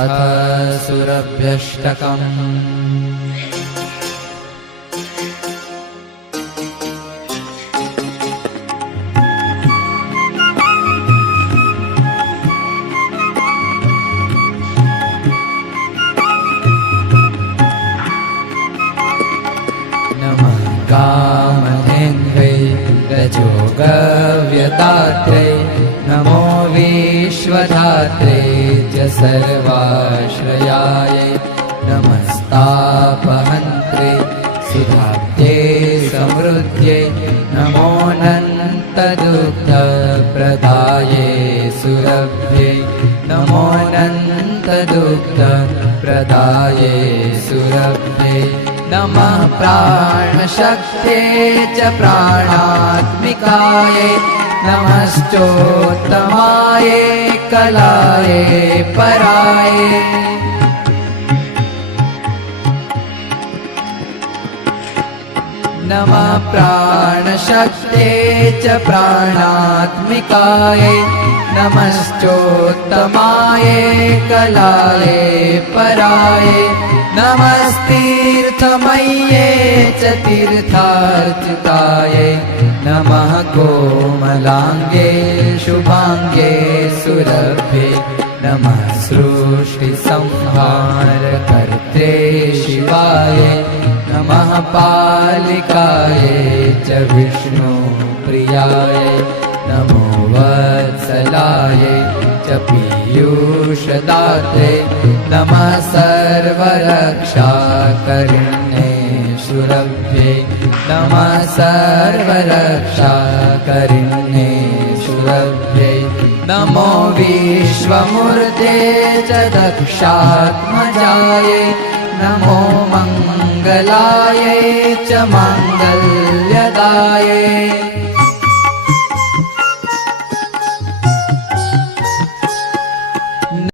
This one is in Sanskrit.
अथ सुरभ्यष्टकम्। नमः कामधेन्द्रै रजोगव्यदात्रे नमो विश्वधात्रे च सर्वाश्रयाय नमस्तापहन्त्रे सुधाब्दे समृद्ध्ये नमोऽनन्तदुग्धप्रदाये सुरभ्ये नमोऽनन्तदुग्धप्रदाये सुरभ्ये नमः प्राणशक्ते च प्राणात्मिकाय नमश्चोत्तमाय कलाय पराय नमः प्राणशक्ते च प्राणात्मिकाय नमश्चोत्तमाय कलाय पराय नमस्तीर्थमय्ये च तीर्थार्चिताय नमः कोमलांगे शुभांगे सुरभ्ये नमः सृष्टिसंहारकर्त्रे शिवाय नमः पालिकाय च विष्णुप्रियाय नमो वत्सलाय च पीयूषदात्रे नमः सर्वरक्षाकरिण्ये सुरभ्ये नमः सर्वरक्षाकरिण्ये सुरभ्ये नमो विश्वमूर्ते च दक्षात्मजाय नमो मङ्गलाय च माङ्गल्यदाय